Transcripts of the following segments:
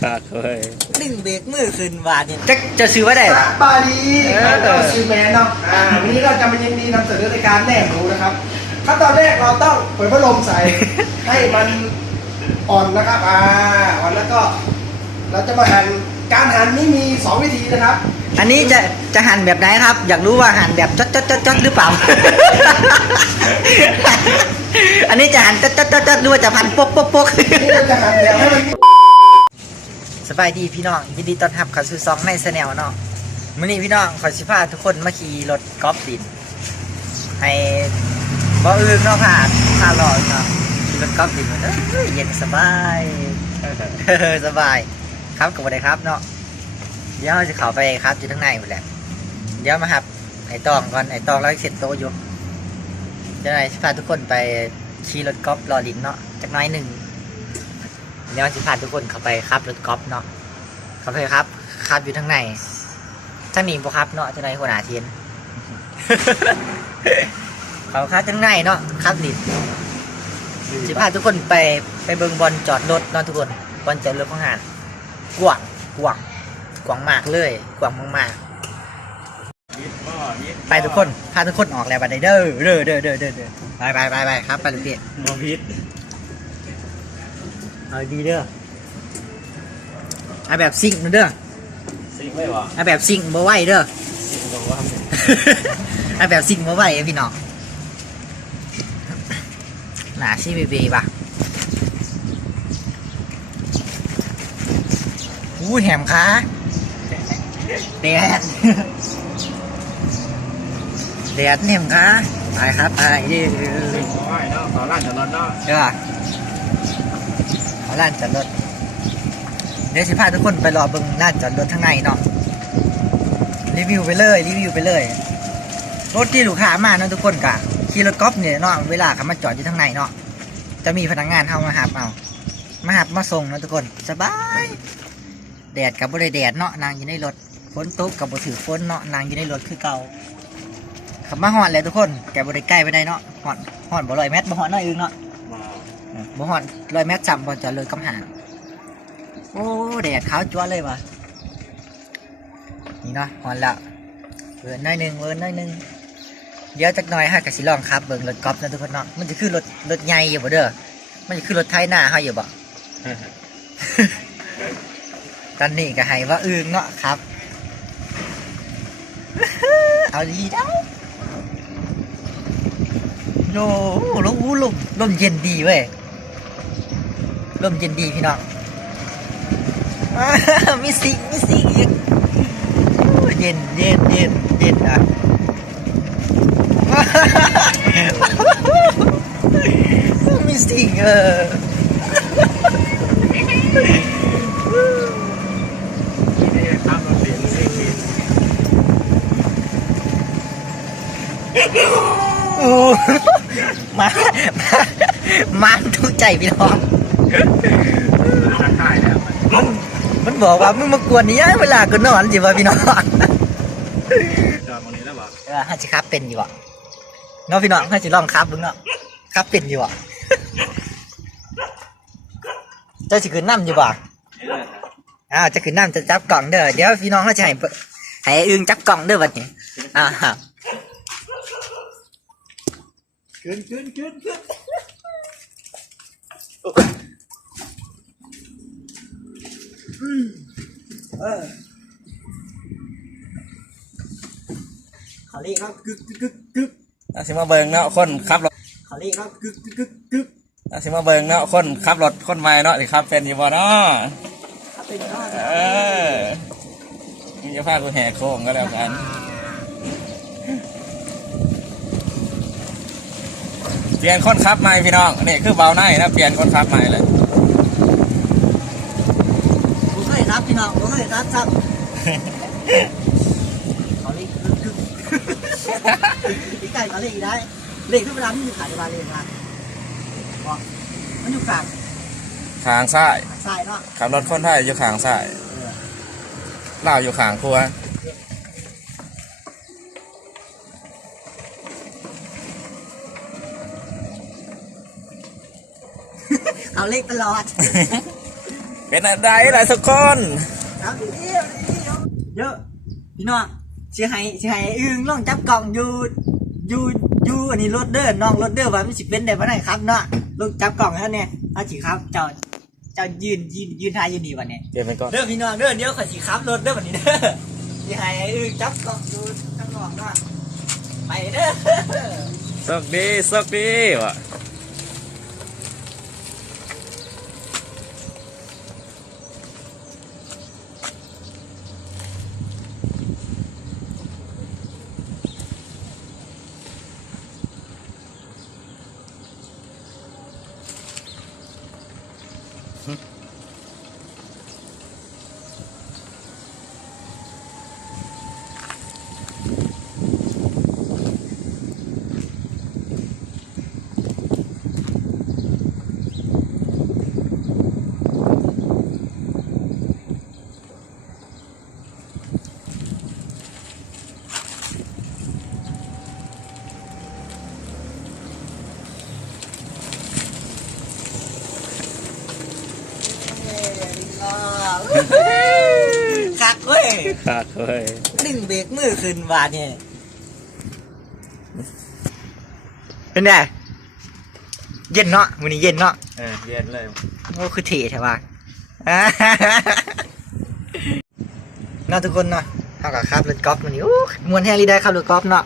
ขาดเลยดึงเบรกมือขึ้นวาดนี่จะจะซื้อไว้ได้สบายดีเออครับเราซื้อแมนเนาะอ่าวันนี้เราจะมายินดีนำเสนอรายการแหนบหนูนะครับขั้นตอนแรกเราต้องเปิดพัดลมใส่ ให้มันอ่อนนะครับอ่าอ่อนแล้วก็ เราจะมาหั่นการหั่นนี่มีสองวิธีนะครับอันนี้จะจะหั่นแบบไหนครับ อยากรู้ว่าหั่นแบบจดจดจดจดหรือเปล่า อันนี้จะหั่นจดจดจดจดหรือว่าจะหั่นปกปกปก นี่เราจะหั่นแบบให้มัน สบายดีพี่น้องยินดีต้อนรับเข้าสู่ซองในสแนลเนาะมื้อนี้พี่น้องขอสิพาทุกคนมาขี่รถกอล์ฟดิน ให้บ่อื่นเนาะผ่านพาหลอดเนาะขี่รถกอล์ฟดินมันเอ้ยเย็นสบายสบาย ครับกับอะไรครับเนาะเดี๋ยวเราจะเข้าไปครับอยู่ข้างในหมดแหละเดี๋ยวมาหับไอ้ตองก่อนไอ้ตองแล้วเสร็จโตอยู่จะไหนสิพาทุกคนไปขี่รถกอล์ฟรอลินเนาะจักน้อยหนึ่ง เดี๋ยวจะพาทุกคนเข้าไปครับรถกอล์ฟเนาะเข้าไปครับครับอยู่ทางในทางนี้บ่ครับเนาะจะในหัวหน้าทีนเขาครับทางในเนาะครับลินจะพาทุกคนไปไปเบิ่งบอลจอดรถเนาะทุกคนบอลจอดรถของงานกว้างกว้างกว้างมากเลยกว้างมากๆไปทุกคนพาทุกคนออกแล้วบัดนี้เด้อเด้อเด้อเด้อเด้อเด้อไปไปไปไปครับไปเลยพี่มอพิษ เอาดีเด้อเอาแบบซิ่งเด้อซิงไม่หรอเอาแบบซิ่งบ่ไหวเด้อซิงบอกว่าเอาแบบซิ่งบ่ไหวเอ้ยพี่น้องหนาซีบีบีป่ะอู้แหมขาแดดแดดแหมขาไปครับไปเด้อโอ้ยเนาะขอร้านจอดรถเนาะเด้อ เอาล้านจอดรถ เดี๋ยวสิพาทุกคนไปรอเบิ่งล้านจอดรถข้างในเนาะ รีวิวไปเลย รีวิวไปเลย รถที่ลูกค้ามาเนาะทุกคนกะขี่รถกอล์ฟเนี่ยเนาะ เวลาเขามาจอดอยู่ทางในเนาะ จะมีพนักงานเข้ามาหาเอา มาหามาส่งเนาะทุกคน สบาย แดดกับบริแดดเนาะนางอยู่ในรถ ฝนตกกับบถือฝนเนาะนางอยู่ในรถคือเก่าขับมาหอดเลยทุกคน แกบริใกล้ไปได้เนาะหอดหอดบ่ลอยแมตรบ่หอดน้อยอึงเนาะ บ่หอดลอยแมตรจำบ่จอดเลยกำหางโอ้แดดขาวจั๊วเลยวะนี่เนาะหอดแล้วเวิร์นน้อยหนึ่งเวิร์นน้อยหนึ่งเดี๋ยวจักหน่อยฮะกับสิลองครับเบิ่งรถกอล์ฟนะทุกคนเนาะมันจะคือรถรถใหญ่อยู่บ่เด้อมันจะคือรถไทยหน้าเฮาอยู่บ่ ตอนนี้ก็ให้ว่าอึงเนาะครับ เอาดีได้โยลมอู้ลมลมเย็นดีเว้ย ลมเย็นดีพี่น้องอมีสิงมีสิงอีกเย็นเย็นเย็นเย็นอะมีสิงเออนี่ครับเราเสียงซิงนี่โอ้มา มา มาทุกใจพี่น้อง มันมันบอกว่ามึงมากวนนี่ยังเวลากูนอนจิวะพี่น้องจอดตรงนี้แล้วบอกเออฮัจิครับเป็นอยู่อะเนาะพี่น้องฮัจิลองครับมึงเนาะครับเป็นอยู่อะเจ้าสิขึ้นน้ำอยู่บ่อ้าวจะขึ้นน้ำจะจับกล่องเด้อเดี๋ยวพี่น้องเขาจะให้ให้อึงจับกล่องเด้อวันนี้อ่าขึ้นขึ้นขึ้นขึ้น ขอรีครับกึกกึกกึกกึกอาสิมาเบิงเนาะคนขับรถขอรีครับกึกกึกกึกกึกอาสิมาเบิงเนาะคนขับรถคนใหม่เนาะสิครับเป็นอยู่บ่เนาะครับเป็นข้อเออมึงจะพากูแหกโค้งก็แล้วกันเปลี่ยนคนขับใหม่พี่น้องนี่คือเบาหน้านะเปลี่ยนคนขับใหม่เลย ผมเคยครับพี่น้องผมเคยครับรับขอรีกึกกึกพี่ไก่ขอรีได้เลขทุกเวลามันอยู่ขายในบ้านเลยนะบอกมันอยู่ฝั่งขางซ้ายซ้ายเนาะขับรถคนไทยอยู่ขางซ้ายลาวอยู่ขางครัวเอาเลขตลอด เป็นอะไรล่ะทุกคนเยอะพี่น้องสิให้สิให้อึ้งล่องจับกล่องอยู่อยู่อยู่อันนี้รถเด้อน้องรถเด้อว่ามันสิเป็นได้บ่ได้ครับเนาะลองจับกล่องแล้วเนี่ยเอาสิครับเจ้าเจ้ายืนยืนยืนทายยู่นี่วันนี้เดี๋ยวไปก่อนเด้อพี่น้องเด้อเดี๋ยวขอยสิขับรถเด้อวันนี้เด้อสิให้อึ้งจับกล่องอยู่ข้างนอกเนาะไปเด้อสักดีสักดีวะ คักเว้ยขาดเลยดึงเบรกมือขึ้นบาดเนี่ยเป็นไงเย็นเนาะวันนี้เย็นเนาะเออเย็นเลยโอ้คือเท่ใช่ปะเนาะทุกคนเนาะเท่ากับครับรถกอล์ฟวันนี้โอ้มวนแฮงรีได้ครับรถกอล์ฟเนาะ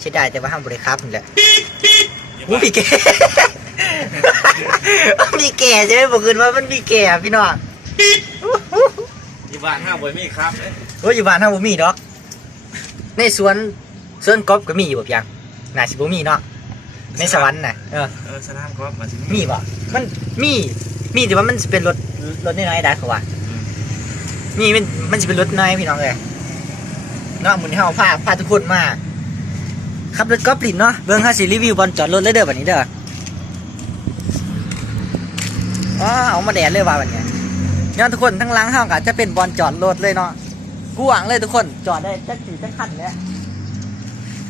ใช่ได้แต่ว่าห้ามบริครับนี่แหละอู้มีแก่มีแก่ใช่ไหมบอกคืนว่ามันมีแก่พี่น้องที่บ้านห้าบอยมีครับ เอ้ยโอ้ยอยู่บ้านห้ามบ่มีดอก ในสวนสวนกอล์ฟก็มีอยู่บ่เพียงน่าสิบ่มีเนาะในสวรรค์น่ะเออเออสนามกอล์ฟมาสิมีบ่มันมีมีแต่ว่ามันสิเป็นรถรถน้อยๆได้เขาว่ามีมันมันจะเป็นรถน้อยพี่น้องเลยเนาะหมุนเฮาพาพาทุกคนมาขับรถกอล์ฟลินเนาะเบิ่งเฮาสิรีวิวบอลจอดรถเลยเด้อบัดนี้เด้ออ๋อเอามาแดดเลยว่าบัดนี้เนาะทุกคนทั้งหลังเฮาก็จะเป็นบอลจอดรถเลยเนาะ กว้างเลยทุกคน จอดได้จักสี่จักคันเลย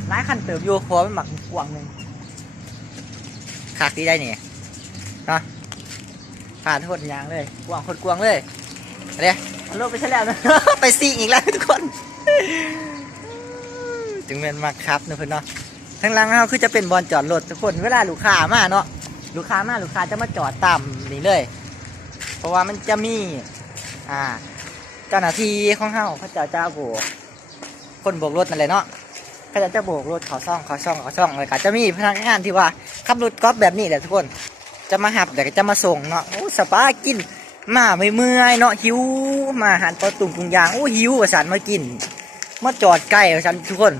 หลายคันเติบอยู่เพราะว่ามันหมักกวางหนึ่งคักดีได้เนี่เนาะพาทุกคนยางเลยกวางโคตรกวางเลยอะไรโลกไปใช่แล้วนะไปซีอีกแล้วทุกคนถึงเป็นมาครับนะเพื่อนเนาะทางหลังเราคือจะเป็นบอลจอดรถทุกคนเวลาลูกค้ามาเนาะลูกค้ามาลูกค้าจะมาจอดตามนี่เลย เพราะว่ามันจะมี อ่า เจ้าหน้าที่ของเฮาเขาเจะจะโบกคนโบกรถนั่นแหละเนาะพระเขาเจะจะโบกรถเขาซ่องเขาซ่องเขาซ่องเลยก็จะมีพนักงานที่ว่าขับรถกอล์ฟแบบนี้แหละทุกคน จะมาหับเดี๋ยวจะมาส่งเนาะโอ้สปากินมาไม่เมื่อยเนาะหิวมาหันปลาตุ่มตุงยางโอ้หิวว่าสันมากินมาจอดใกล้สันทุกคน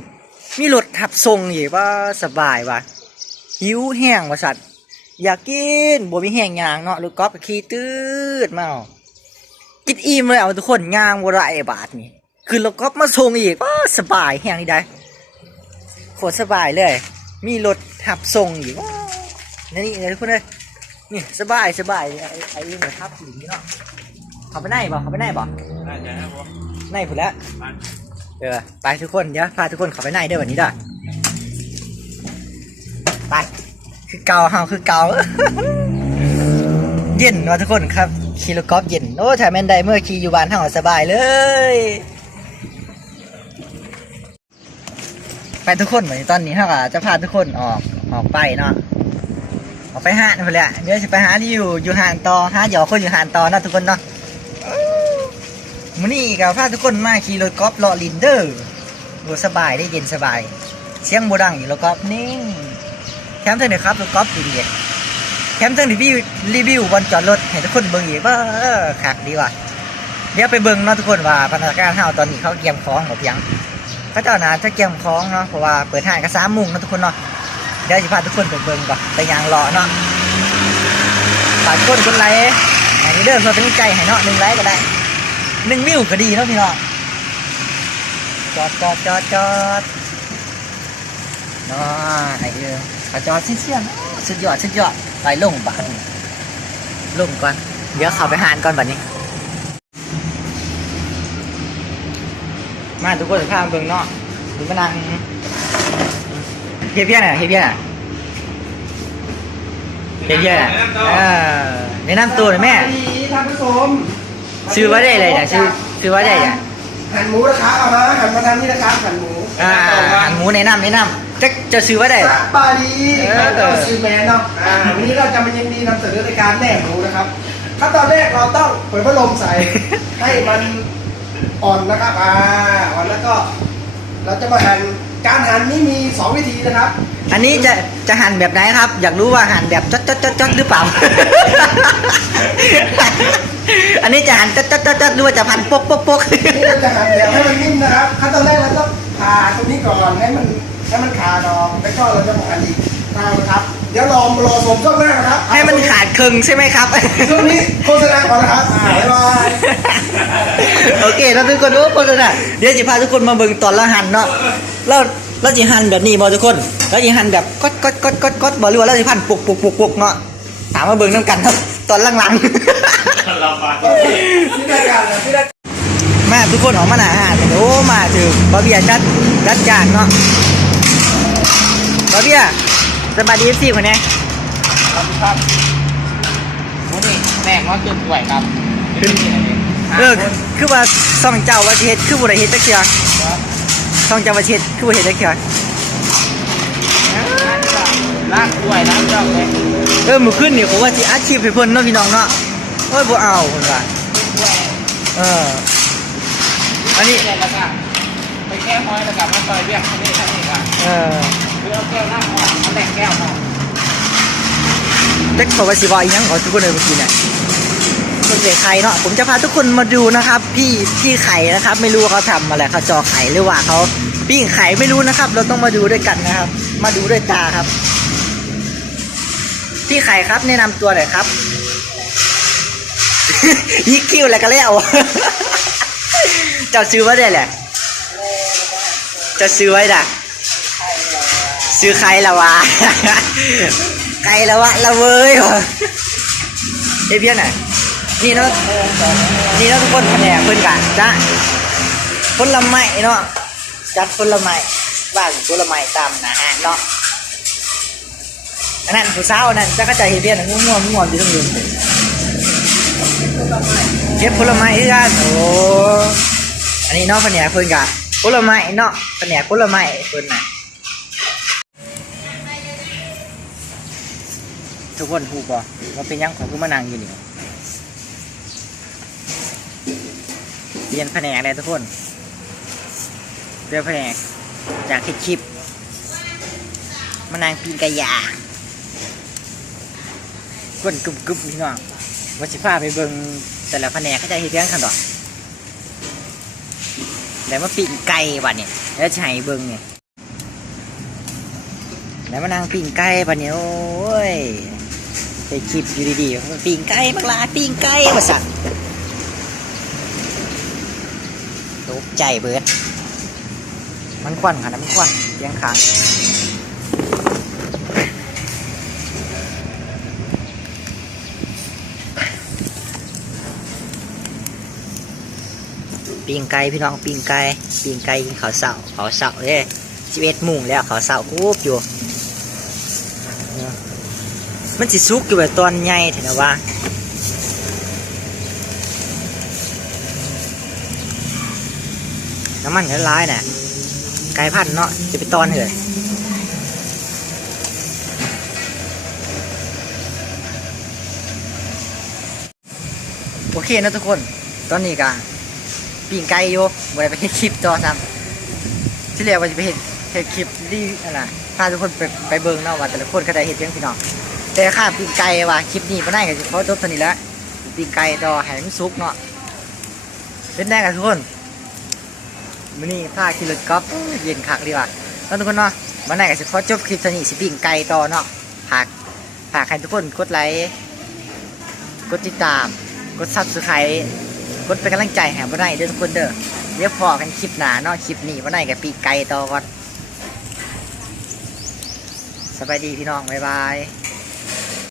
มีรถทับส่งอีกว่าสบายว่ะหิวแห้งว่าสันอยากกินบ่มีแห้งยางเนาะรถกอล์ฟขี่ตืดมาเอา กินอิ่มเลยเอาทุกคนยางบ่ไรบาทนี่คือรถกอล์ฟมาส่งอีกว่าสบายแห้งนี่ได้โคตรสบายเลย มีรถทับส่งอีกว้าวนี่นี่ทุกคนเลยนี่สบายสบายไอ้ไอ้เหมือนทับสีนี้เนาะเขาไปไหนบ่เขาไปไหนบ่น่าจะครับผมไหนผุดแล้วเออไปทุกคนเดี๋ยวพาทุกคนเขาไปไหนเด้อวันนี้เด้อไปคือเกาเฮาคือเกาเย็นเนาะทุกคนครับ ขี่รถกอล์ฟเย็น โอ้ถ้าแม่นได้เมื่อขี่อยู่บ้านเฮาสบายเลย ไปทุกคนวันนี้ตอนนี้เฮาก็จะพาทุกคนออกออกไปเนาะออกไปหานั่นแหละเดี๋ยวจะไปหาที่อยู่อยู่ห่างต่อหาหยอคนอยู่ห่างต่อนะทุกคนเนาะมื้อนี้กับพาทุกคนมาขี่รถกอล์ฟเลาะลินเดอร์ดูสบายได้เย็นสบาย เสียงโบดังอยู่รถกอล์ฟนิ่แคมป์เท่านี้ครับรถกอล์ฟดีเด็ แคมป์เท่านี้รีวิวรีวิวบนจอดรถให้ทุกคนเบิ่งอีกว่าเออคักดีว่ะเดี๋ยวไปเบิ่งเนาะทุกคนว่าพนักงานเฮาตอนนี้เขาเกียมของหรือยังเขาเจ้านาจะเกียมของเนาะเพราะว่าเปิดห้างก็สามโมงเนาะทุกคนเนาะเดี๋ยวจะพาทุกคนไปเบิ่งก่อนไปยางรอเนาะฝากคนคนไลค์ให้เดินเพื่อเป็นกำลังใจให้เนาะหนึ่งไลค์ก็ได้หนึ่งวิวก็ดีเนาะพี่เนาะจอดจอดจอดจอดเนาะไอ้เด้อขจอดเชี่ยๆเนาะ สุดยอดสุดยอดไปลงบ้านลงก่อน เดี๋ยวเข้าไปหานก่อนบัดนี้ มาทุกคนพามาเบิ่งเนาะดูมานั่งเฮียเพี้ยนอะเฮียเพี้ยนอะเฮียเพี้ยนอะเออแนะนำตัวหน่อยแม่สวัสดีท่านผู้ชมชื่อว่าได้อะไรเนี่ยชื่อชื่อว่าได้เนี่ย หั่นหมูนะครับเอามาหั่นมาทางนี้นะครับหั่นหมูอ่าหันหมูแนะนำแนะนำจะจะซื้อว่าได้สบายดีเออ เราซื้อแมนเนาะอ่าวันนี้เราจะมายินดีนำเสนอในการแหนมหมูนะครับขั้นตอนแรกเราต้องเปิดพัดลมใส่ ให้มันอ่อนนะครับอ่าอ่อนแล้วก็ เราจะมาหั่นการหั่นนี่มีสองวิธีนะครับ อันนี้จะจะหั่นแบบไหนครับ อยากรู้ว่าหั่นแบบจดจดจดจดหรือเปล่า อันนี้จะหั่นจดจดจดจดหรือว่าจะพันปกปกปกนี่เราจะหั่นแบบให้มันนิ่มนะครับขั้นตอนแรกเราต้องผ่าตรงนี้ก่อนให้มันให้มันขาดออกแล้วก็เราจะมาหั่นอีกทางนะครับเดี๋ยวรอรอชมช่วงหน้านะครับให้มันขาดครึ่งใช่ไหมครับ ช่วงนี้โฆษณาก่อนนะครับอ่าบ๊ายบายโอเคแล้วทุกคนโอ้คนละนะเดี๋ยวจะพาทุกคนมาเบิ่งตอนละหั่นเนาะเรา เราจะหั่นแบบนี้บ่ทุกคนเราจะหั่นแบบกดกดกดกดกดบ่หรือว่าเราจะหั่นปุกปุกปุกปุกเนาะถามมาเบิ่งน้ำกันครับตอนหลังๆเราฟังที่รายการนะที่รายการมาทุกคนออกมาหนาหาดโอ้มาถึงบาเบียจัดจัดจานเนาะบาเบียสบายดีสิคนนี้ครับครับวันนี้แม่งว่าขึ้นป่วยครับขึ้นที่ไหนเออคือว่าซ่องเจ้าว่าสิเฮ็ดคือบ่ได้เฮ็ดจักเทื่อ ซ่องเจ้าว่าสิเฮ็ดคือบ่เฮ็ดจักเทื่อลากป่วยน้ำเจ้าเลยเออมื้อคืนนี่ผมว่าสิอาชีพให้เพิ่นเนาะพี่น้องเนาะโอ้ยบ่เอาเพิ่นว่าเอออันนี้เนี่ยแล้วก็ไปแก้ห้อยแล้วก็มาต่อยเบี้ยงนี่ท่านนี่ค่ะเออเพื่อเอาแก้วน้ำออกเอาแหลกแก้วออกจักเขาว่าสิว่าอีหยังขอทุกคนเลยเมื่อกี้เนี่ย คนเสียไข่เนาะผมจะพาทุกคนมาดูนะครับ พี่พี่ไข่นะครับ ไม่รู้ว่าเขาทำอะไรเขาจอไข่หรือว่าเขาปิ้งไข่ไม่รู้นะครับ เราต้องมาดูด้วยกันนะครับ มาดูด้วยตาครับ พี่ไข่ครับแนะนำตัวหน่อยครับยิกคิวอะไรกันแล้วจ้าซื้อไว้ได้แหละจะซื้อไว้ด่ะซื้อใครละวะไก่ละวะละเว้ยวะเอ้เพี้ยนไหน นี่เนาะนี่เนาะทุกคนแผนกเพิ่นกันจ้ะผลไม้เนาะจัดผลไม้บ้านผลไม้ตามนะฮะเนาะอันนั้นผู้สาวนั่นจะเข้าใจเฮ็ดเพี้ยนง่วงง่วงง่วงอยู่ตรงนี้เก็บผลไม้คือกันโอ้อันนี้เนาะแผนกเพิ่นกะผลไม้เนาะแผนกผลไม้เพิ่นน่ะทุกคนถูกป่ะว่าเป็นยังของกูมานั่งอยู่นี่ เรียนแผนกอะไรทุกคนเรียนแผนกจากคลิปคลิปมานั่งปีนกระยาก้นกึบกึบพี่น้องว่าสิพาไปเบิงแต่ละแผนกเขาจะเฮ็ดเรื่องขันดอกแล้วมาปีนไก่บัดเนี่ยแล้วให้เบิงเนี่ยแล้วมานั่งปีนไก่บัดเนี่ยโอ้ยไปคลิปอยู่ดีๆปิงไก่บักลาปิงไก่มาสั่น ตกใจเบิด มันควันค่ะนะมันควันเตียงค้างปิงไก่พี่น้องปิงไก่ปิงไก่กินข้าวเสาข้าวเสาเด้สิบเอ็ดโมงแล้วข้าวเสาคูบอยู่ มันสิสุกอยู่แบบตอนใหญ่เถอะนะว่า น้ำมันละลายน่ะไก่พันเนาะจะไปตอนเถอโอเคนะทุกคน ตอนนี้กะปิ้งไก่อยู่บ่ได้ไปเฮ็ดคลิปต่อซ้ำที่เรียกว่าจะไปเฮ็ดเฮ็ดคลิปดีอะไรพาทุกคนไปไปเบิ่งเนาะว่าแต่ละคนเขาได้เฮ็ดเพียงพี่น้องแต่ค่าปีนไก่ว่ะคลิปนี้มาได้กับเขาจบเท่านี้แล้วปีนไก่ต่อให้มันสุกเนาะเป็นได้กันทุกคน มื้อนี้พาขี่รถกอล์ฟเย็นคักดีว่ะแล้วทุกคนเนาะมาได้กับสิขอจบคลิปเท่านี้สิปีนไก่ต่อเนาะฝากฝากให้ทุกคนกดไลค์กดติดตาม กดซับสไครต์กดเป็นกำลังใจให้มาได้เด้อทุกคนเด้อเดี๋ยวพอกันคลิปหน้าเนาะคลิปนี้มาได้กับปีไก่ต่อก่อนสบายดีพี่น้องบ๊ายบาย